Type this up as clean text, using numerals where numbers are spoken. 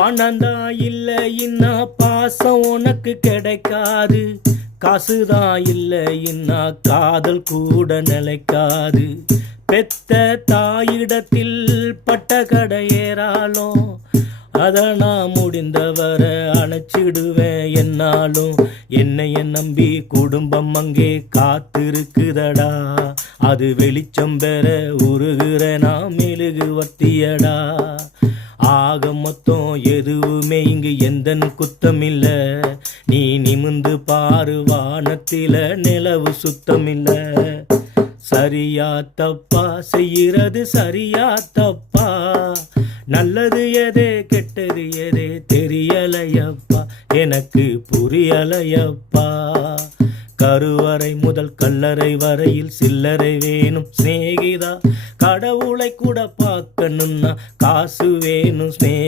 பணந்தான் இல்லைன்னா பாசம் உனக்கு கிடைக்காது. காசுதான் இல்லைன்னா காதல் கூட நிலைக்காது. பெத்த தாயிடத்தில் பட்ட கடையேறாலும் அதை நான் முடிந்தவரை அணைச்சிடுவேன் என்னாலும். என்னைய நம்பி குடும்பம் அங்கே காத்திருக்குதடா. அது வெளிச்சம் பெற உருகிற நான் மெழுகு வத்தியடா. ஆக மொத்தம் எதுவுமே இங்கு எந்தன் குத்தமில்ல. நீ நிமிந்து பாரு வானத்தில நிலவு சுத்தமில்ல. சரியா தப்பா செய்கிறது சரியா தப்பா? நல்லது எதே கெட்டது எதே தெரியலையப்பா. எனக்கு புரியலையப்பா. கருவறை முதல் கல்லறை வரையில் சில்லறை வேணும் சிநேகிதா. கடவுளை கூட பார்க்கணும்னா காசு வேணும் சிநேகிதா.